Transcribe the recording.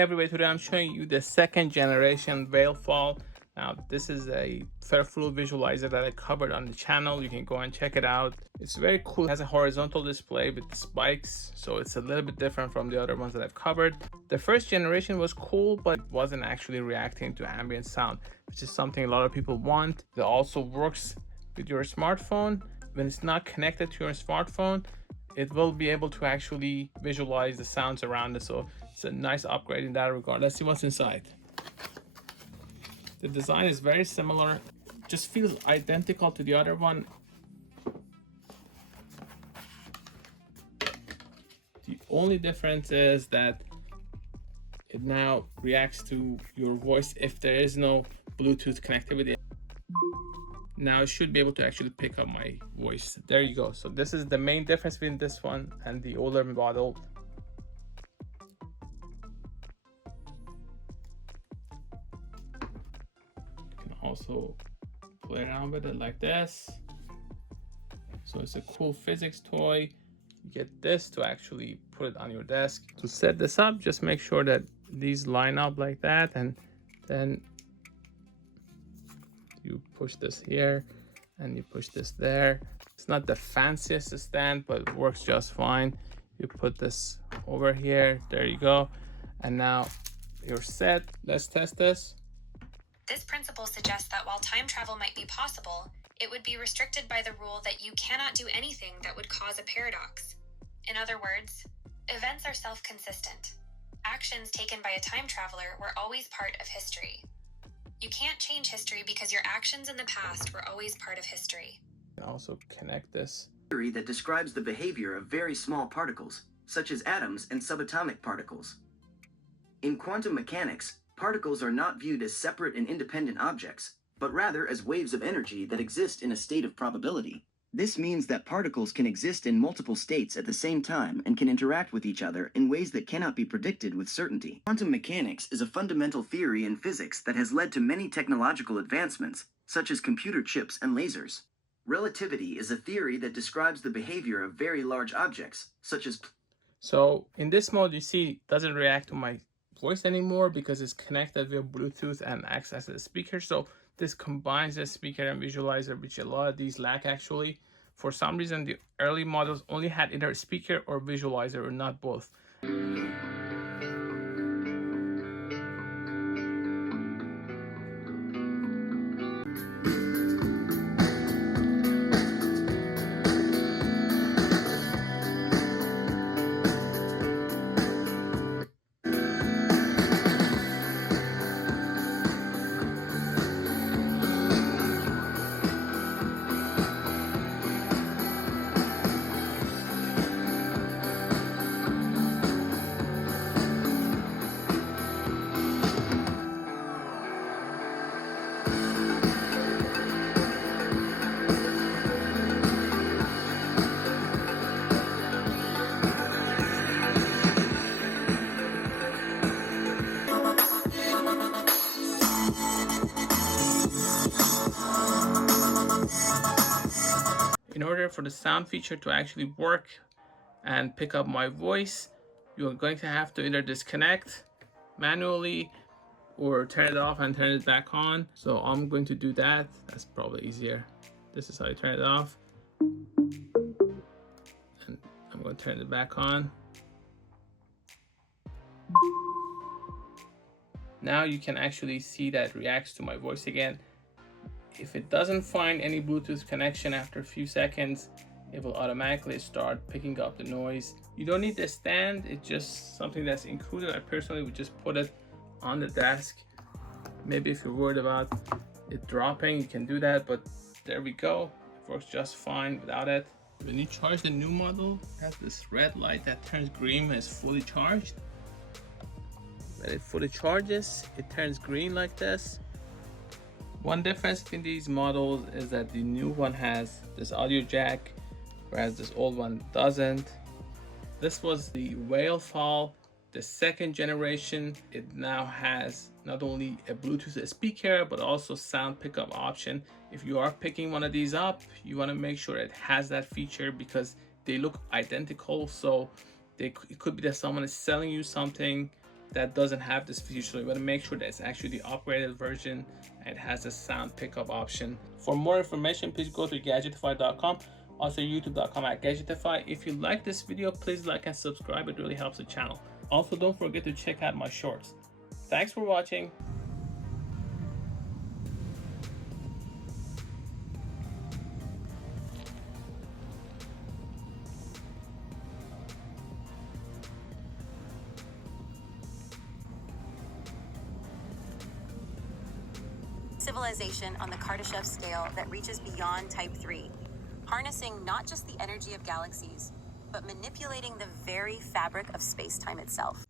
Hey everybody, today I'm showing you the second generation veil fall. Now this is a Ferrofluid visualizer that I covered on the channel. You can go and check it out. It's very cool. It has a horizontal display with spikes, so it's a little bit different from the other ones that I've covered. The first generation was cool, but it wasn't actually reacting to ambient sound, which is something a lot of people want. It also works with your smartphone. When it's not connected to your smartphone, it will be able to actually visualize the sounds around it. So it's a nice upgrade in that regard. Let's see what's inside. The design is very similar, just feels identical to the other one. The only difference is that it now reacts to your voice if there is no Bluetooth connectivity. Now it should be able to actually pick up my voice. There you go. So this is the main difference between this one and the older model. You can also play around with it like this. So it's a cool physics toy. You get this to actually put it on your desk. To set this up, just make sure that these line up like that, and then you push this here and you push this there. It's not the fanciest stand, but it works just fine. You put this over here, there you go, and now you're set. Let's test this. This principle suggests that while time travel might be possible, it would be restricted by the rule that you cannot do anything that would cause a paradox. In other words, events are self-consistent. Actions taken by a time traveler were always part of history. You can't change history because your actions in the past were always part of history. And also connect this. Theory that describes the behavior of very small particles, such as atoms and subatomic particles. In quantum mechanics, particles are not viewed as separate and independent objects, but rather as waves of energy that exist in a state of probability. This means that particles can exist in multiple states at the same time and can interact with each other in ways that cannot be predicted with certainty. Quantum mechanics is a fundamental theory in physics that has led to many technological advancements, such as computer chips and lasers. Relativity is a theory that describes the behavior of very large objects, such as... So in this mode, you see, it doesn't react to my voice anymore because it's connected via Bluetooth and acts as a speaker. So this combines the speaker and visualizer, which a lot of these lack actually. For some reason, the early models only had either a speaker or visualizer, or not both. In order for the sound feature to actually work and pick up my voice, you're going to have to either disconnect manually or turn it off and turn it back on. So I'm going to do that. That's probably easier. This is how you turn it off. And I'm going to turn it back on. Now you can actually see that it reacts to my voice again. If it doesn't find any Bluetooth connection after a few seconds, it will automatically start picking up the noise. You don't need the stand, it's just something that's included. I personally would just put it on the desk. Maybe if you're worried about it dropping, you can do that, but there we go. It works just fine without it. When you charge the new model, it has this red light that turns green when it's fully charged. When it fully charges, it turns green like this. One difference between these models is that the new one has this audio jack, whereas this old one doesn't. This was the Veil Fall, the second generation. It now has not only a Bluetooth speaker, but also sound pickup option. If you are picking one of these up, you want to make sure it has that feature because they look identical. So it could be that someone is selling you something that doesn't have this feature, so you want to make sure that it's actually the upgraded version and it has the sound pickup option. For more information, please go to gadgetify.com, also youtube.com/gadgetify. If you like this video, please like and subscribe, it really helps the channel. Also, don't forget to check out my shorts. Thanks for watching. Civilization on the Kardashev scale that reaches beyond Type 3, harnessing not just the energy of galaxies, but manipulating the very fabric of space-time itself.